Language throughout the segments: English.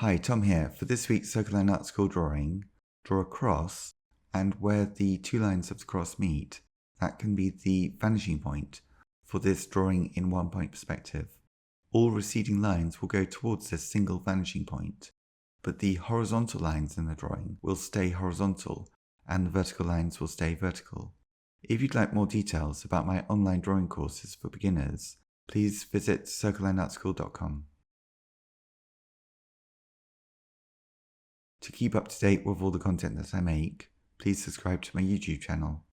Hi, Tom here. For this week's Circle Line Optical drawing, draw a cross, and where the two lines of the cross meet, that can be the vanishing point for this drawing in one-point perspective. All receding lines will go towards this single vanishing point, but the horizontal lines in the drawing will stay horizontal and the vertical lines will stay vertical. If you'd like more details about my online drawing courses for beginners, please visit circlelineoptical.com. To keep up to date with all the content that I make, please subscribe to my YouTube channel.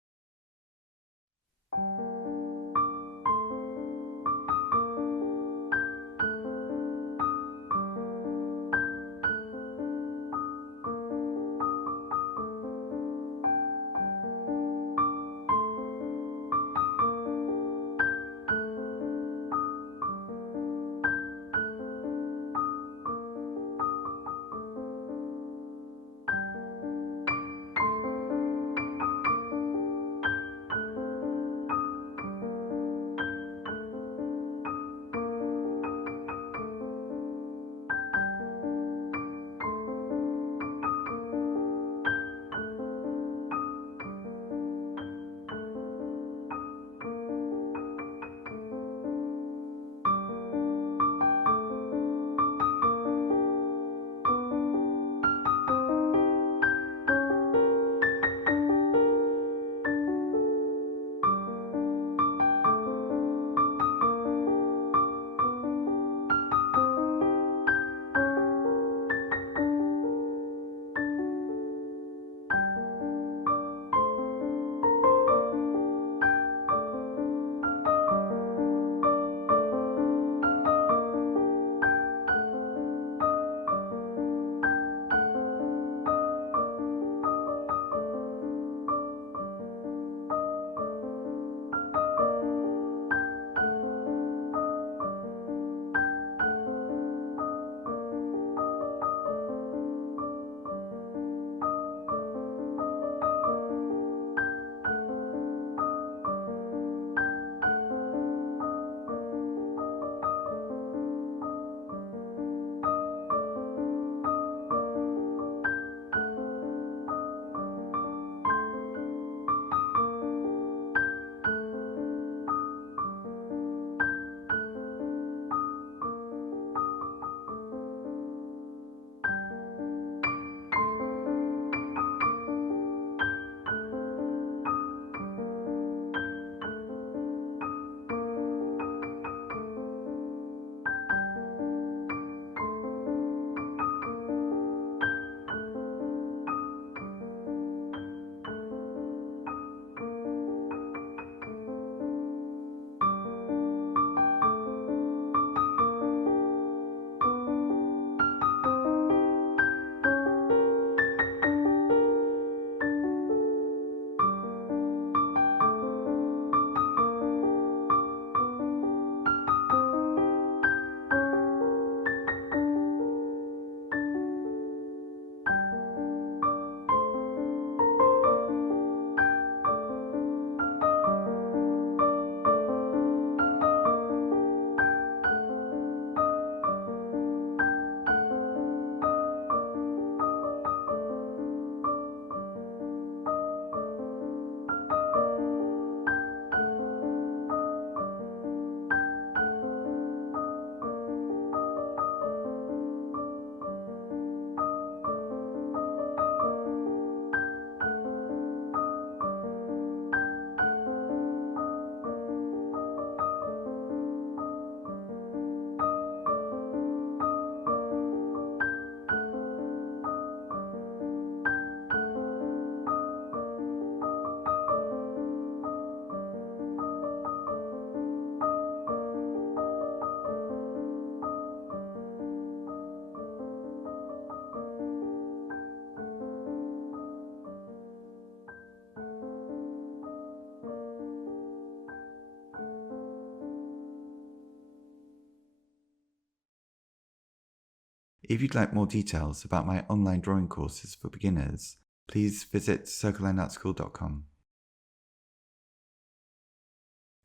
If you'd like more details about my online drawing courses for beginners, please visit circlelineoptical.com.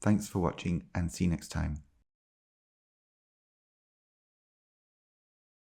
Thanks for watching and see you next time.